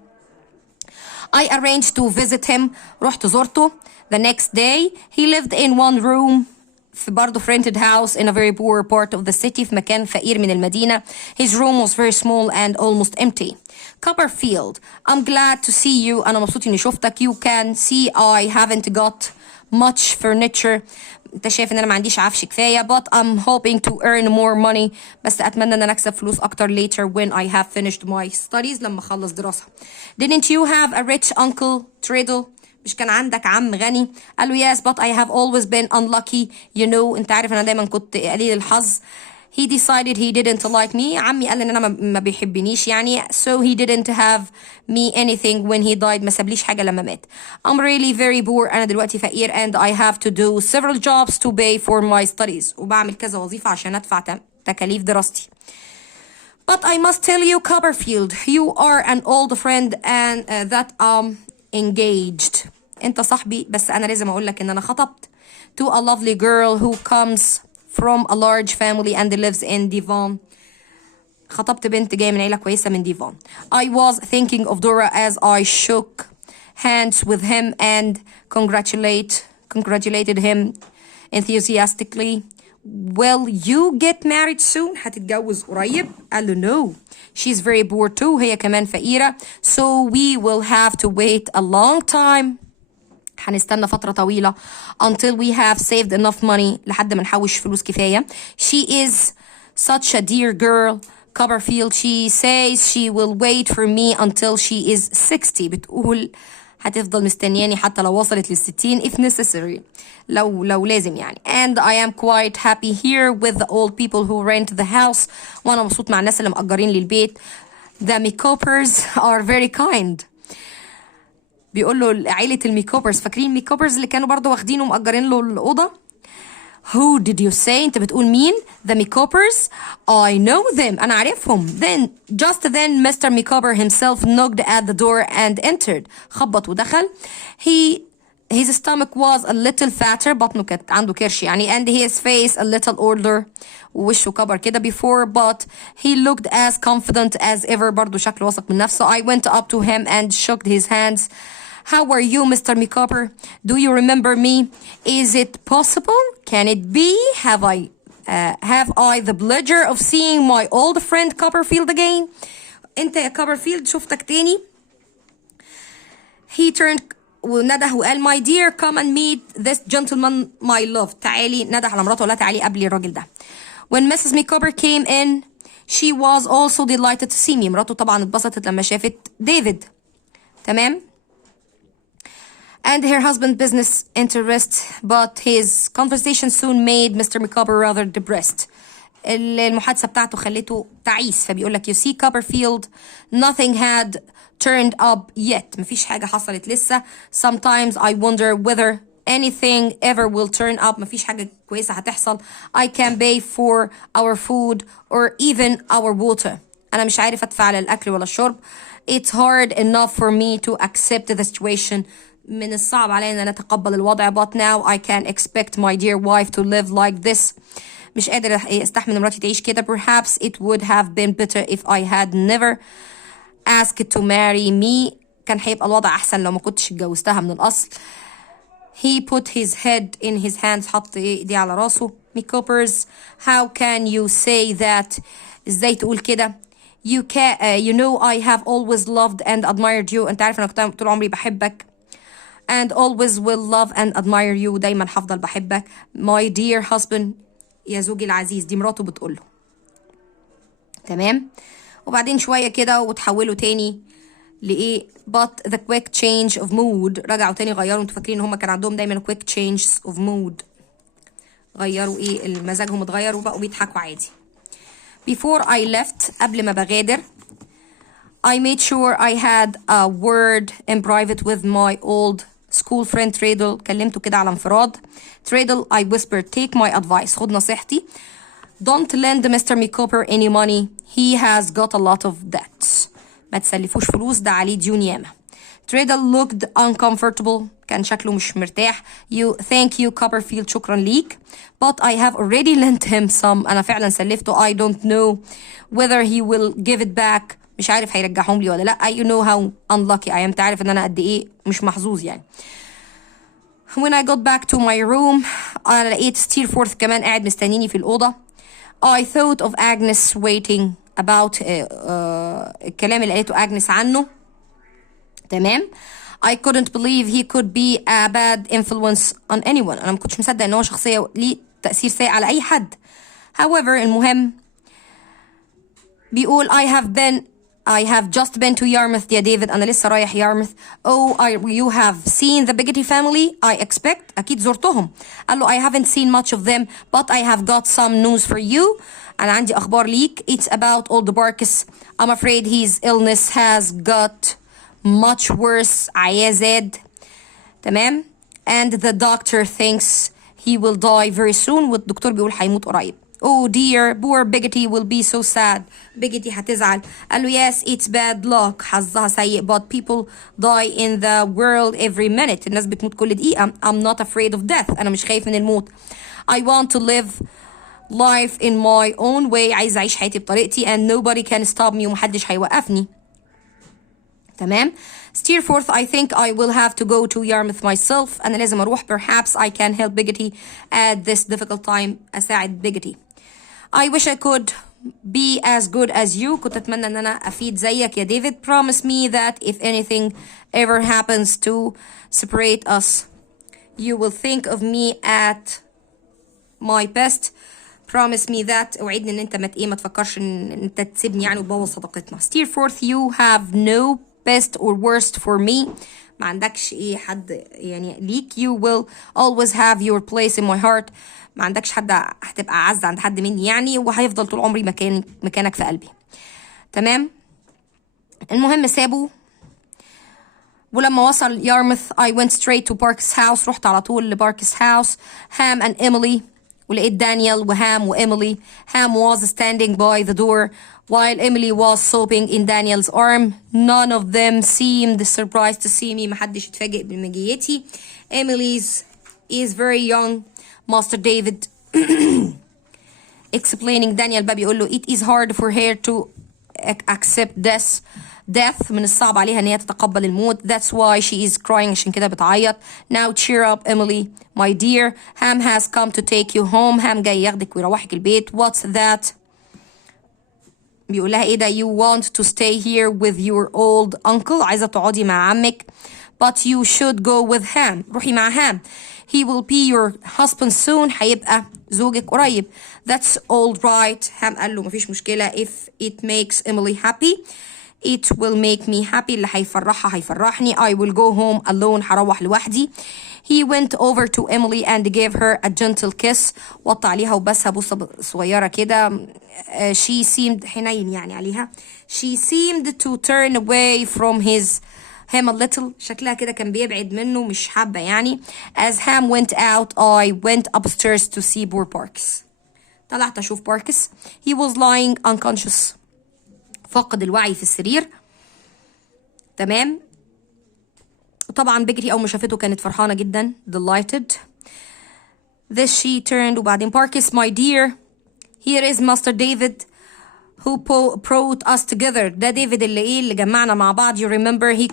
I arranged to visit him. رحت زرته. The next day he lived in one room في برضه rented house in a very poor part of the city, في مكان فقير من المدينة. His room was very small and almost empty. Copperfield, I'm glad to see you. أنا مبسوط إني شفتك. You can see I haven't got much furniture. أنت شايف إن أنا ما عنديش عفش كفاية. But I'm hoping to earn more money. بس أتمنى إن أنا أكسب فلوس أكتر later when I have finished my studies. لما أخلص دراسة. Didn't you have a rich uncle Traddle? مش كان عندك عم غني؟ قال له yes but I have always been unlucky. You know, انت عارف انا دايما كنت قليل الحظ. He decided he didn't like me. عمي قال ان انا ما بيحبنيش يعني. So he didn't have me anything when he died. ما سابليش حاجة لما مات. I'm really very poor. انا دلوقتي فقير and I have to do several jobs to pay for my studies. وبعمل كذا وظيفة عشان ادفع تكاليف دراستي. But I must tell you Copperfield, you are an old friend and that engaged. انت صاحبي بس انا لازم اقول لك ان انا خطبت to a lovely girl who comes from a large family and lives in Devon. خطبت بنت جايه من عيله كويسه من ديفون. I was thinking of Dora as I shook hands with him and congratulated him enthusiastically. Will you get married soon? هتتجوز قريب؟ قال له no. She's very poor too. هي كمان فقيرة. So we will have to wait a long time. هنستنى فترة طويلة until we have saved enough money. لحد ما نحوش فلوس كفاية. She is such a dear girl. Copperfield, she says she will wait for me until she is 60. بتقول هتفضل مستنياني حتى لو وصلت لل60 if necessary. لو لازم يعني. And I am quite happy here with the old people who rent the house. وانا مبسوط مع الناس اللي مأجرين لي البيت. The Makeovers are very kind. بيقول له عيلة الميكوبرز. فاكرين الميكوبرز اللي كانوا برضو واخدينه ومأجرين له الأوضة؟ Who did you say? انت بتقول مين؟ The Makeovers? I know them. أنا عارفهم. Just then Mr Makeover himself knocked at the door and entered. خبط ودخل. His stomach was a little fatter. بطنه كانت عنده كرش يعني. And his face a little older. ووشه كبر كده before. But he looked as confident as ever. برضو شكله واثق من نفسه. I went up to him and shook his hands. How are you, Mr. Makeover? Do you remember me? Is it possible? Can it be? Have I the pleasure of seeing my old friend Copperfield again? انت يا Copperfield شفتك تاني. He turned ونده وقال my dear come and meet this gentleman my love. تعالي نده على مراته ولا تعالي قبلي الراجل ده. When Mrs. Makeover came in she was also delighted to see me. مراته طبعا اتبسطت لما شافت ديفيد. تمام. And her husband business interest, but his conversation soon made Mr. Makeover rather depressed. المحادثة بتاعته خلته تعيس. فبيقول لك you see Copperfield, nothing had turned up yet. مفيش حاجة حصلت لسه. Sometimes I wonder whether anything ever will turn up. مفيش حاجة كويسة هتحصل. I can pay for our food or even our water. أنا مش عارف أدفع للأكل ولا الشرب. It's hard enough for me to accept the situation. من الصعب علينا نتقبل الوضع. But now I can expect my dear wife to live like this. مش قادر استحمل مراتي تعيش كده. Perhaps it would have been better if I had never asked to marry me. كان هيبقى الوضع أحسن لو ما كنتش اتجوزتها من الأصل. He put his head in his hands. حط ايديه على راسه. Makeovers, how can you say that? ازاي تقول كده؟ You know I have always loved and admired you. انت عارف انا كنت طول عمري بحبك. And always will love and admire you. دايما هفضل بحبك. My dear husband. يا زوجي العزيز. دي مراته بتقوله. تمام. وبعدين شوية كده وتحولوا تاني لإيه but the quick change of mood. رجعوا تاني غيروا. انتوا فاكرين ان هما كان عندهم دايما quick changes of mood. غيروا ايه مزاجهم اتغير وبقوا بيضحكوا عادي. Before I left قبل ما بغادر I made sure I had a word in private with my old school friend Treadle. كلمته كده على انفراد. Treadle I whispered take my advice. خد نصيحتي. Don't lend Mr Makeover any money. He has got a lot of debts. ما تسلفوش فلوس ده عليه ديون ياما. Treadle looked uncomfortable. كان شكله مش مرتاح. Thank you Copperfield. شكرا ليك. But I have already lent him some. أنا فعلا سلفته. I don't know whether he will give it back. مش عارف هيرجعهم لي ولا لا. You know how unlucky I am. تعرف ان انا قد ايه مش محظوظ يعني. When I got back to my room أنا لقيت ستيرفورث كمان قاعد مستنيني في الأوضة. I thought of Agnes waiting about الكلام اللي قالته Agnes عنه. تمام. I couldn't believe he could be a bad influence on anyone. أنا ما كنتش مصدق إن هو شخصية ليه تأثير سيء على أي حد. However المهم بيقول I have just been to Yarmouth يا ديفيد. أنا لسه رايح يارمouth. You have seen the Biggity family I expect. أكيد زرتهم. قال له I haven't seen much of them but I have got some news for you. أنا عندي أخبار ليك. It's about old Barkis. I'm afraid his illness has got much worse. عيازاد. تمام. And the doctor thinks he will die very soon. والدكتور بيقول هيموت قريب. Oh dear, poor Biggity will be so sad. Biggity هتزعل. قال له yes, it's bad luck. حظها سيء but people die in the world every minute. الناس بتموت كل دقيقة. I'm not afraid of death. أنا مش خايف من الموت. I want to live life in my own way. عايز أعيش حياتي بطريقتي and nobody can stop me. ومحدش هيوقفني. تمام. Steerforth, I think I will have to go to Yarmouth myself. أنا لازم أروح. Perhaps I can help Biggity at this difficult time. أساعد Biggity. I wish I could be as good as you. كنت أتمنى أن أنا أفيد زيك يا ديفيد. Promise me that if anything ever happens to separate us, you will think of me at my best. Promise me that. اوعدني ان انت ما تفكرش ان انت تسيبني يعني وتبوظ صداقتنا. Steerforth, you have no best or worst for me. ما عندكش ايه حد يعني ليك. You will always have your place in my heart. ما عندكش حد هتبقى أعز عند حد مني يعني وهيفضل طول عمري مكانك في قلبي. تمام. المهم سابه. ولما وصل يارمouth I went straight to Park's house. رحت على طول لباركس house. Ham and Emily. ولقيت دانيال وهام وإيميلي. Ham was standing by the door while Emily was sobbing in Daniel's arm. None of them seemed surprised to see me. محدش اتفاجئ بمجيتي. Emily's is very young. Master David explaining. Daniel بقى بيقول له it is hard for her to accept death. من الصعب عليها ان هي تتقبل الموت. That's why she is crying. عشان كده بتعيط. Now cheer up Emily my dear. Ham has come to take you home. Ham جاي ياخدك ويروحك البيت. What's that؟ بيقول لها ايه ده؟ You want to stay here with your old uncle. عايزة تقعدي مع عمك. But you should go with Ham. روحي مع هام. He will be your husband soon. هيبقى زوجك قريب. That's all right. هام قال له مفيش مشكلة. If it makes Emily happy it will make me happy. اللي هيفرحها هيفرحني. I will go home alone. هروح لوحدي. He went over to Emily and gave her a gentle kiss. وطى عليها وبسها بوسة صغيرة كده. She seemed حنين يعني عليها. She seemed to turn away from him a little. شكلها كده كان بيبعد منه مش حابة يعني. As Ham went out I went upstairs to see poor Parkes. طلعت أشوف باركس. He was lying unconscious. فقد الوعي في السرير. تمام. طبعا بيجري أول ما شافته كانت فرحانة جدا. Delighted. This she turned. وبعدين Parkes my dear. Here is Master David who brought us together. ده ديفيد اللي جمعنا مع بعض. You remember he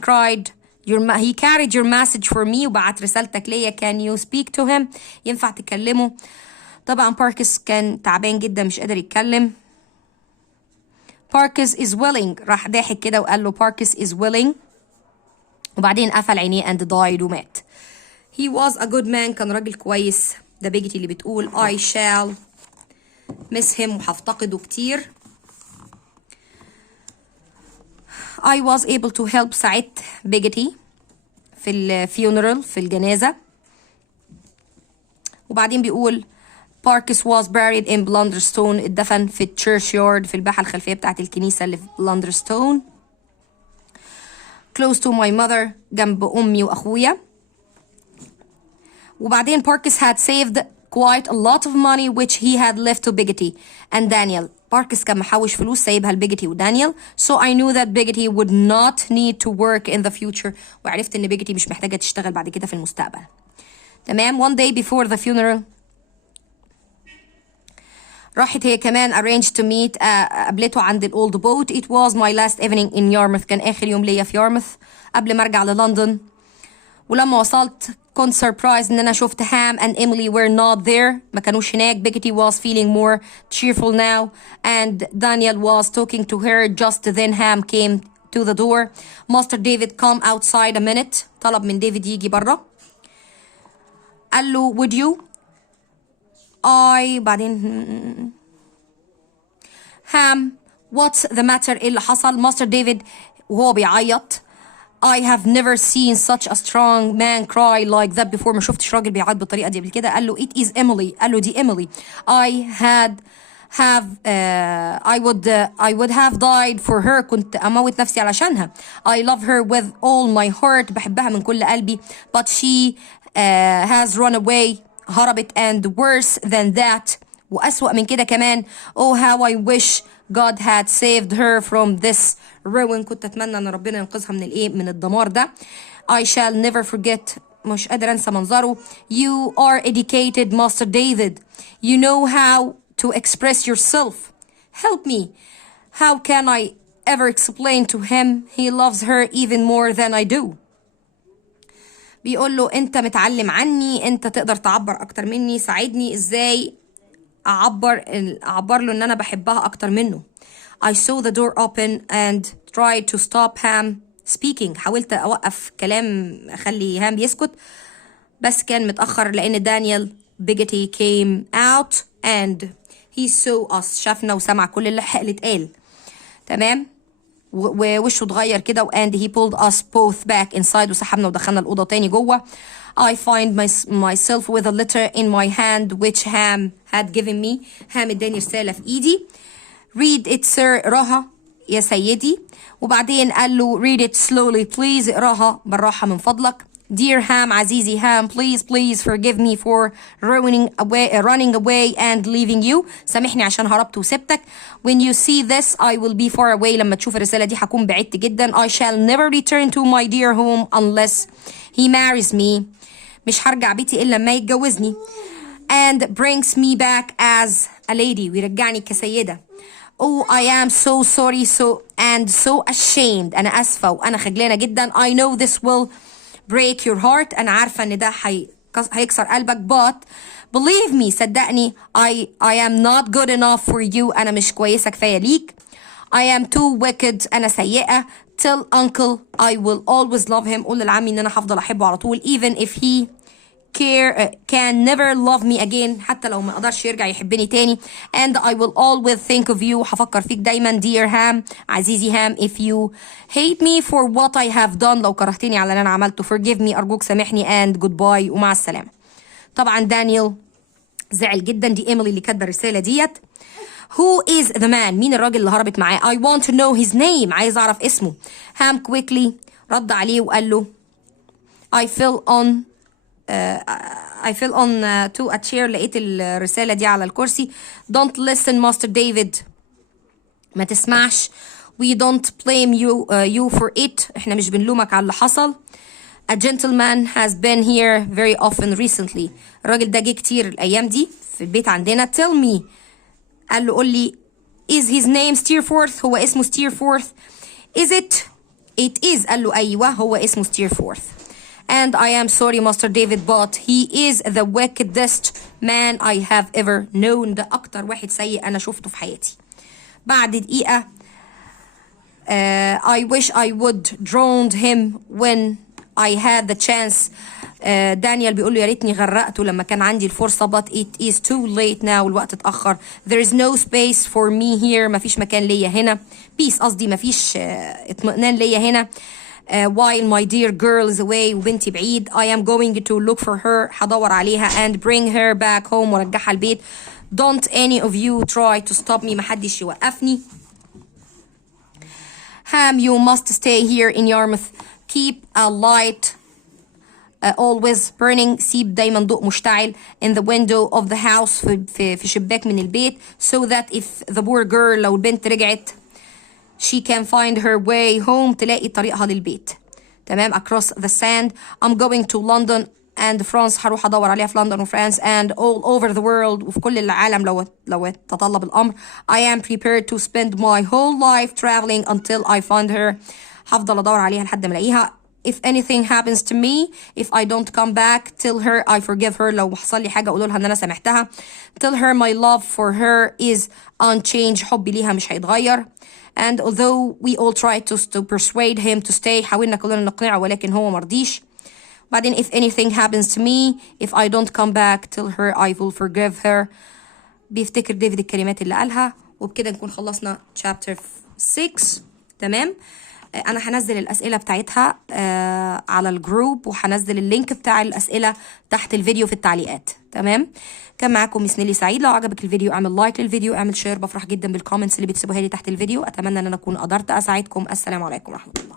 he carried your message for me. وبعت رسالتك ليا. Can you speak to him؟ ينفع تكلمه؟ طبعا باركس كان تعبان جدا مش قادر يتكلم. Parkes is willing. راح ضاحك كده وقال له Parkes is willing. وبعدين قفل عينيه and died ومات. He was a good man. كان راجل كويس. ده بيجتي اللي بتقول I shall miss him. وهفتقده كتير. I was able to help ساعدت بيجتي في الفيونرال في الجنازة. وبعدين بيقول Parkes was buried in Blunderstone اتدفن في الchurchyard في الباحة الخلفية بتاعت الكنيسة اللي في Blunderstone. Close to my mother جنب أمي وأخويا. وبعدين Parkes had saved quite a lot of money which he had left to Biggity and Daniel. Parkes كان محوش فلوس سايبها لبيجتي ودانيال. So I knew that Biggity would not need to work in the future. وعرفت إن بيجتي مش محتاجة تشتغل بعد كده في المستقبل. تمام. One day before the funeral راحت هي كمان arranged to meet قابلته عند الأولد بوت. It was my last evening in Yarmouth. كان آخر يوم ليا في يارموث قبل ما أرجع للندن. ولما وصلت كنت surprised إن أنا شفت هام and Emily were not there. ما كانوش هناك. Biggity was feeling more cheerful now and Daniel was talking to her. Just then Ham came to the door. Master David come outside a minute. طلب من ديفيد يجي برا. قال له would you بعدين هام what's the matter ايه اللي حصل. ماستر ديفيد وهو بيعيط I have never seen such a strong man cry like that before. ما شفتش راجل بيعيط بالطريقة دي قبل كده. قال له it is Emily. قال له دي Emily. I would have died for her. كنت أموت نفسي علشانها. I love her with all my heart. بحبها من كل قلبي. But she has run away. هربت and worse than that. وأسوأ من كده كمان. Oh how I wish God had saved her from this ruin. كنت أتمنى أن ربنا ينقذها من الدمار ده. I shall never forget. مش قادر أنسى منظره. You are educated Master David. You know how to express yourself. Help me. How can I ever explain to him he loves her even more than I do. بيقول له انت متعلم عني. انت تقدر تعبر اكتر مني. ساعدني ازاي اعبر له ان انا بحبها اكتر منه. I saw the door open and tried to stop Ham speaking. حاولت اوقف كلام اخلي هام يسكت بس كان متأخر لان دانيال Biggity came out and he saw us. شافنا وسمع كل اللي اتقال. تمام. ووشه اتغير كده and he pulled us both back inside وسحبنا ودخلنا الأوضة تاني جوه. I find myself with a letter in my hand which Ham had given me. هام اداني رسالة في ايدي. Read it sir. اقراها يا سيدي. وبعدين قال له read it slowly please. اقراها بالراحة من فضلك. Dear Ham عزيزي Ham please forgive me for running away and leaving you. سامحني عشان هربت وسبتك. When you see this I will be far away. لما تشوف الرسالة دي هكون بعدت جدا. I shall never return to my dear home unless he marries me. مش هرجع بيتي إلا لما يتجوزني. And brings me back as a lady. ويرجعني كسيدة. Oh I am so sorry so ashamed. أنا أسفة وأنا خجلانة جدا. I know this will break your heart. أنا عارفة إن ده هيكسر قلبك but believe me صدقني I am not good enough for you. أنا مش كويسة كفاية ليك. I am too wicked. أنا سيئة. Tell uncle I will always love him. قول للعمي إن أنا هفضل أحبه على طول even if he can never love me again. حتى لو ما قدرش يرجع يحبني تاني. And I will always think of you. هفكر فيك دايما dear Ham عزيزي هام. If you hate me for what I have done. لو كرهتني على اللي أنا عملته forgive me. أرجوك سامحني and goodbye ومع السلامة. طبعا دانيال زعل جدا. دي إيميلي اللي كاتبة الرسالة ديت. Who is the man. مين الراجل اللي هربت معاه. I want to know his name. عايز أعرف اسمه. هام quickly رد عليه وقال له I fell on to a chair. لقيت الرسالة دي على الكرسي. Don't listen Master David. ما تسمعش. We don't blame you for it. احنا مش بنلومك على اللي حصل. A gentleman has been here very often recently. الراجل ده جه كتير الأيام دي في البيت عندنا. Tell me. قال له قول لي is his name Steerforth. هو اسمه Steerforth. Is it is. قال له أيوة هو اسمه Steerforth. And I am sorry Master David but he is the wickedest man I have ever known. ده أكتر واحد سيء أنا شفته في حياتي. بعد دقيقة I wish I would drowned him when I had the chance. دانيال بيقول له يا ريتني غرقته لما كان عندي الفرصة but it is too late now. الوقت اتأخر. There is no space for me here. مفيش مكان ليا هنا. peace قصدي مفيش اطمئنان ليا هنا. while my dear girl is away وبنتي بعيد. I am going to look for her. هدور عليها and bring her back home وارجعها البيت. Don't any of you try to stop me. محدش يوقفني. Ham, you must stay here in Yarmouth. Keep a light always burning. سيب دايما ضوء مشتعل in the window of the house. في شباك من البيت. So that if the poor girl لو البنت رجعت she can find her way home. تلاقي طريقها للبيت. تمام. across the sand. I'm going to London and France. هروح ادور عليها في لندن وفرنسا and all over the world وفي كل العالم لو تطلب الامر. I am prepared to spend my whole life traveling until I find her. هفضل ادور عليها لحد ما الاقيها. If anything happens to me, if I don't come back, tell her I forgive her. لو حصل لي حاجة أقول لها إن أنا سامحتها. Tell her my love for her is unchanged. حبي ليها مش هيتغير. And although we all tried to persuade him to stay. حاولنا كلنا نقنعه ولكن هو مرضيش. بعدين if anything happens to me, if I don't come back, tell her I will forgive her. بيفتكر ديفيد الكلمات اللي قالها. وبكده نكون خلصنا chapter 6. تمام. انا هنزل الاسئله بتاعتها على الجروب وهنزل اللينك بتاع الاسئله تحت الفيديو في التعليقات. تمام. كان معاكم مس نيلي سعيد. لو عجبك الفيديو اعمل لايك للفيديو، اعمل شير. بفرح جدا بالكومنتس اللي بتسيبوها لي تحت الفيديو. اتمنى ان انا اكون قدرت اساعدكم. السلام عليكم ورحمه الله.